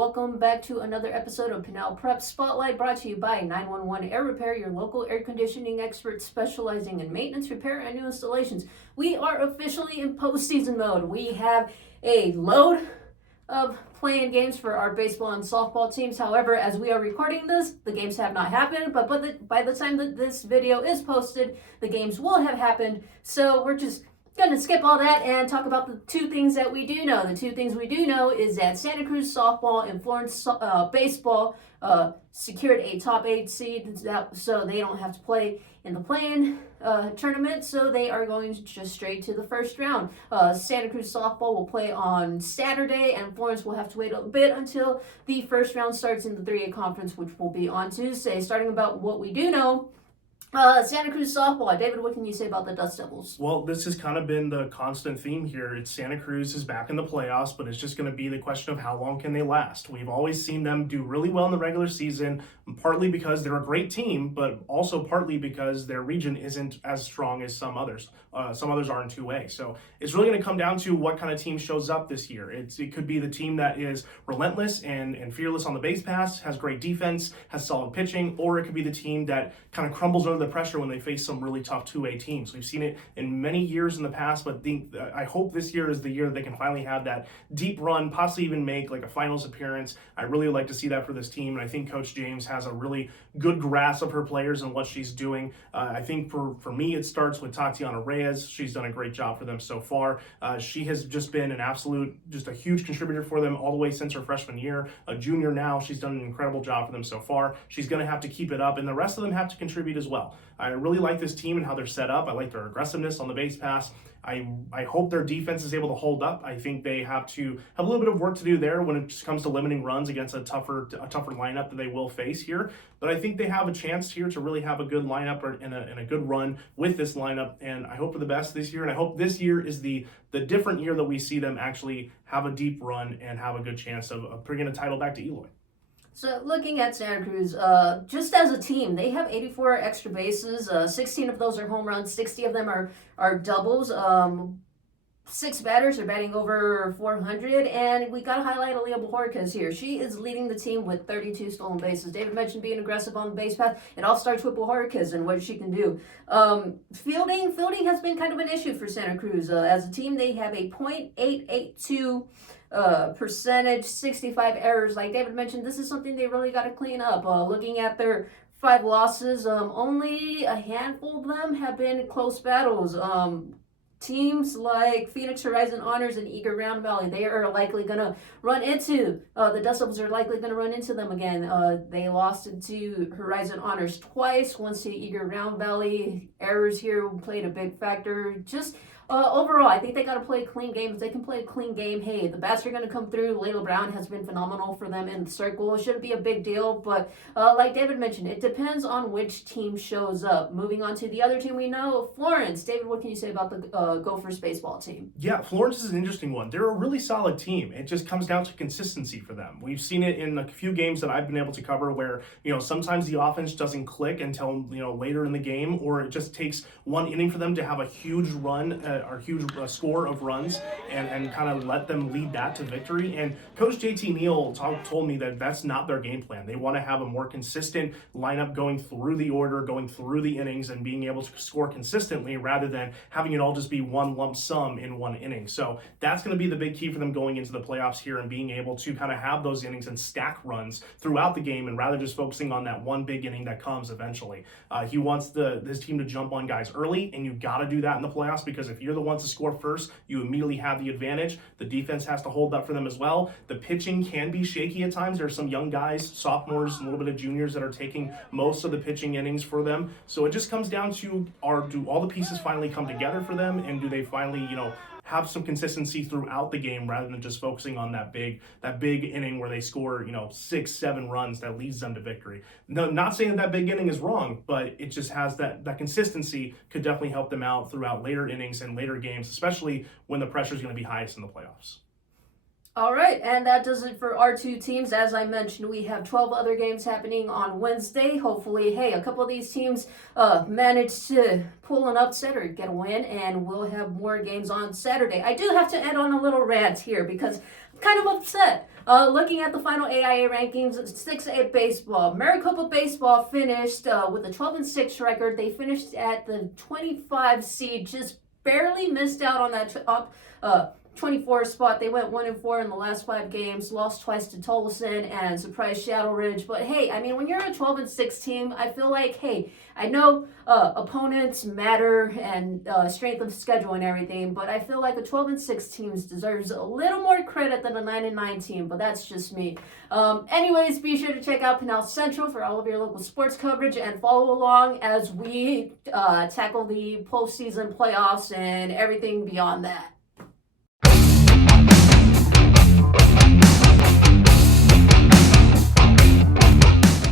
welcome back to another episode of Pinal Prep Spotlight, brought to you by 911 Air Repair, your local air conditioning expert specializing in maintenance, repair, and new installations. We are officially in postseason mode. We have a load of playing games for our baseball and softball teams. However, as we are recording this, the games have not happened, but by the time that this video is posted, the games will have happened. So we're just going to skip all that and talk about the two things that we do know. The two things we do know is that Santa Cruz softball and Florence baseball secured a top 8 seed, so they don't have to play in the play-in tournament, so they are going just straight to the first round. Santa Cruz softball will play on Saturday, and Florence will have to wait a bit until the first round starts in the 3A conference, which will be on Tuesday. Starting about what we do know, Santa Cruz softball. David, what can you say about the Dust Devils? Well, this has kind of been the constant theme here. It's Santa Cruz is back in the playoffs, but it's just going to be the question of how long can they last. We've always seen them do really well in the regular season, partly because they're a great team, but also partly because their region isn't as strong as some others. Some others are in 2A. So it's really going to come down to what kind of team shows up this year. It could be the team that is relentless and fearless on the base pass, has great defense, has solid pitching, or it could be the team that kind of crumbles under the pressure when they face some really tough 2A teams. We've seen it in many years in the past, but I hope this year is the year that they can finally have that deep run, possibly even make like a finals appearance. I really like to see that for this team, and I think Coach James has a really good grasp of her players and what she's doing. I think for me, it starts with Tatiana Reyes. She's done a great job for them so far. She has just been an absolute, just a huge contributor for them all the way since her freshman year. A junior now, she's done an incredible job for them so far. She's going to have to keep it up, and the rest of them have to contribute as well. I really like this team and how they're set up. I like their aggressiveness on the base pass. I hope their defense is able to hold up. I think they have to have a little bit of work to do there when it comes to limiting runs against a tougher lineup that they will face here. But I think they have a chance here to really have a good lineup and a good run with this lineup. And I hope for the best this year. And I hope this year is the different year that we see them actually have a deep run and have a good chance of bringing a title back to Eloy. So looking at Santa Cruz, just as a team, they have 84 extra bases. 16 of those are home runs. 60 of them are doubles. 6 batters are batting over 400, and we got to highlight Aaliyah Bojorquez here. She is leading the team with 32 stolen bases. David mentioned being aggressive on the base path. It all starts with Bojorquez and what she can do. Fielding has been kind of an issue for Santa Cruz. As a team, they have a .882 percentage, 65 errors. Like David mentioned, this is something they really got to clean up. Looking at their 5 losses, only a handful of them have been close battles. Teams like Phoenix Horizon Honors and Eager Round Valley, they are likely going to run into, the Dust Devils are likely going to run into them again. They lost to Horizon Honors twice, once to Eager Round Valley. Errors here played a big factor. Just overall, I think they got to play a clean game. If they can play a clean game, hey, the bats are going to come through. Layla Brown has been phenomenal for them in the circle. It shouldn't be a big deal, but like David mentioned, it depends on which team shows up. Moving on to the other team we know, Florence. David, what can you say about the Gophers baseball team? Yeah, Florence is an interesting one. They're a really solid team. It just comes down to consistency for them. We've seen it in a few games that I've been able to cover where, sometimes the offense doesn't click until, later in the game, or it just takes one inning for them to have a huge run, or huge score of runs and kind of let them lead that to victory. And Coach JT Neal told me that that's not their game plan. They want to have a more consistent lineup going through the order, going through the innings, and being able to score consistently rather than having it all just be one lump sum in one inning. So that's going to be the big key for them going into the playoffs here and being able to kind of have those innings and stack runs throughout the game and rather just focusing on that one big inning that comes eventually. He wants this team to jump on guys early, and you got to do that in the playoffs because if you're the ones to score first, you immediately have the advantage. The defense has to hold up for them as well. The pitching can be shaky at times. There's some young guys, sophomores, and a little bit of juniors that are taking most of the pitching innings for them. So it just comes down to do all the pieces finally come together for them, and do they finally, have some consistency throughout the game rather than just focusing on that big inning where they score, 6-7 runs that leads them to victory. No, not saying that big inning is wrong, but it just has that consistency could definitely help them out throughout later innings and later games, especially when the pressure is going to be highest in the playoffs. All right, and that does it for our two teams. As I mentioned, we have 12 other games happening on Wednesday. Hopefully, hey, a couple of these teams manage to pull an upset or get a win, and we'll have more games on Saturday. I do have to end on a little rant here because kind of upset. Looking at the final AIA rankings, 6A baseball. Maricopa baseball finished with a 12-6 record. They finished at the 25 seed, just barely missed out on that top 24 spot. They went 1-4 in the last 5 games, lost twice to Tolleson and surprised Shadow Ridge. But hey, I mean, when you're a 12-6 team, I feel like, hey, I know opponents matter and strength of schedule and everything, but I feel like a 12-6 team deserves a little more credit than a 9-9 team. But that's just me. Anyways, be sure to check out Pinal Central for all of your local sports coverage and follow along as we tackle the postseason playoffs and everything beyond that.